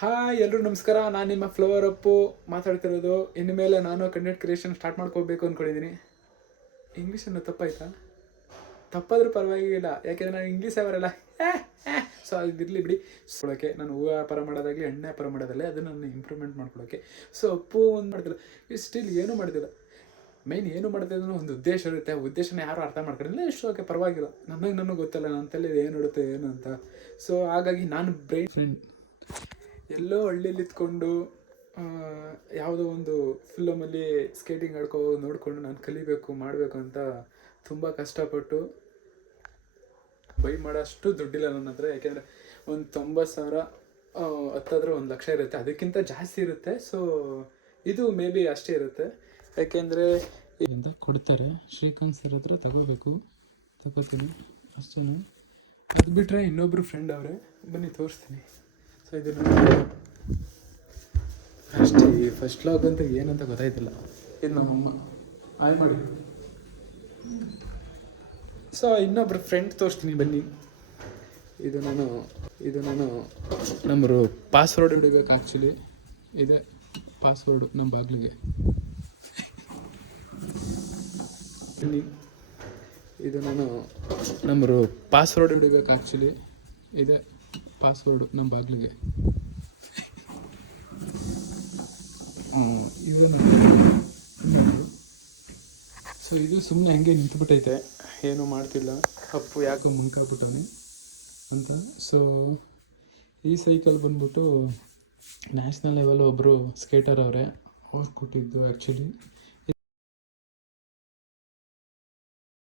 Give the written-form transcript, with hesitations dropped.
Hi ಎಲ್ಲರೂ ನಮಸ್ಕಾರ. ನಾನು ನಿಮ್ಮ ಫ್ಲವರ್ ಅಪ್ಪು ಮಾತಾಡ್ತಿರೋದು. ಇನ್ನು ಮೇಲೆ ನಾನು ಕಂಟೆಂಟ್ ಕ್ರಿಯೇಷನ್ ಸ್ಟಾರ್ಟ್ ಮಾಡ್ಕೋಬೇಕು ಅಂದ್ಕೊಂಡಿದ್ದೀನಿ. ಇಂಗ್ಲೀಷನ್ನು ತಪ್ಪಾಯ್ತಾ? ತಪ್ಪಾದ್ರೂ ಪರವಾಗಿಲ್ಲ, ಯಾಕೆಂದರೆ ನಾನು ಇಂಗ್ಲೀಷೇ ಬರಲ್ಲ. ಸೊ ಅದಿರಲಿ ಬಿಡಿ. ಕೊಡೋಕ್ಕೆ ನಾನು ಹೂವು ವ್ಯಾಪಾರ ಮಾಡೋದಾಗಲಿ ಎಣ್ಣೆ ವ್ಯಾಪಾರ ಮಾಡೋದಾಗಲಿ ಅದನ್ನು ನಾನು ಇಂಪ್ರೂವ್ಮೆಂಟ್ ಮಾಡ್ಕೊಳ್ಳೋಕ್ಕೆ. ಸೊ ಅಪ್ಪು ಒಂದು ಮಾಡ್ತಿಲ್ಲ, ಸ್ಟಿಲ್ ಏನೂ ಮಾಡ್ತಿಲ್ಲ. ಮೈನ್ ಏನು ಮಾಡ್ತಿದ್ರು ಒಂದು ಉದ್ದೇಶ ಇರುತ್ತೆ. ಆ ಉದ್ದೇಶನ ಯಾರು ಅರ್ಥ ಮಾಡ್ಕೊಂಡಿಲ್ಲ, ಎಷ್ಟು ಓಕೆ ಪರವಾಗಿಲ್ಲ. ನನಗೆ ಗೊತ್ತಲ್ಲ ನನ್ನ ತಲೆ ಏನು ಇರುತ್ತೆ ಏನು ಅಂತ. ಸೊ ಹಾಗಾಗಿ ನಾನು ಫ್ರೆಂಡ್ ಎಲ್ಲೋ ಹಳ್ಳಿಯಲ್ಲಿ ಇದ್ಕೊಂಡು ಯಾವುದೋ ಒಂದು ಫಿಲಮಲ್ಲಿ ಸ್ಕೇಟಿಂಗ್ ಆಡ್ಕೋ ನೋಡಿಕೊಂಡು ನಾನು ಕಲಿಬೇಕು ಮಾಡಬೇಕು ಅಂತ ತುಂಬ ಕಷ್ಟಪಟ್ಟು ಬೈ ಮಾಡೋಷ್ಟು ದುಡ್ಡಿಲ್ಲ ನನ್ನ ಹತ್ರ. ಯಾಕೆಂದರೆ ಒಂದು 90,000 ಹತ್ತಾದ್ರೆ 1,00,000 ಇರುತ್ತೆ, ಅದಕ್ಕಿಂತ ಜಾಸ್ತಿ ಇರುತ್ತೆ. ಸೊ ಇದು ಮೇ ಬಿ ಅಷ್ಟೇ ಇರುತ್ತೆ. ಯಾಕೆಂದರೆ ಇಂದ ಕೊಡ್ತಾರೆ, ಶ್ರೀಕಾಂತ್ ಸರ್ ಹತ್ರ ತಗೋತೀನಿ ಅಷ್ಟೇ. ಅದು ಬಿಟ್ಟರೆ ಇನ್ನೊಬ್ಬರು ಫ್ರೆಂಡ್ ಅವರೇ, ಬನ್ನಿ ತೋರಿಸ್ತೀನಿ. ಸೊ ಇದು ಅಷ್ಟೇ. ಫಸ್ಟ್ ಲಾಗ್ ಅಂತ ಏನಂತ ಗೊತ್ತಾಯ್ತಿಲ್ಲ. ಇದು ನಮ್ಮಮ್ಮ ಆಯ್ ಮಾಡಿ. ಸೊ ಇನ್ನೊಬ್ರು ಫ್ರೆಂಡ್ ತೋರಿಸ್ತೀನಿ ಬನ್ನಿ. ಇದು ನಾನು ನಮ್ಮ ಪಾಸ್ವರ್ಡ್ ಹಿಡಿಬೇಕು. ಆ್ಯಕ್ಚುಲಿ ಇದೆ ಪಾಸ್ವರ್ಡು ನಮ್ಮ ಬಾಗಿಲಿಗೆ. ಬನ್ನಿ, ಇದು ನಮ್ಮ ಪಾಸ್ವರ್ಡ್ ಹಿಡಿಬೇಕು. ಆ್ಯಕ್ಚುಲಿ ಇದೆ ಪಾಸ್ವರ್ಡು ನಮ್ಮ ಬಾಗಿಲಿಗೆ. ಇದು ಸೊ ಇದು ಸುಮ್ಮನೆ ಹಂಗೆ ನಿಂತುಬಿಟ್ಟೈತೆ, ಏನೂ ಮಾಡ್ತಿಲ್ಲ. ಅಪ್ಪು ಯಾಕೆ ಮುಂಕಾಗ್ಬಿಟ್ಟವನಿ ಅಂತ. ಸೊ ಈ ಸೈಕಲ್ ಬಂದ್ಬಿಟ್ಟು ನ್ಯಾಷನಲ್ ಲೆವೆಲ್ ಒಬ್ಬರು ಸ್ಕೇಟರ್ ಅವರೇ, ಅವ್ರು ಕೊಟ್ಟಿದ್ದು ಆ್ಯಕ್ಚುಲಿ.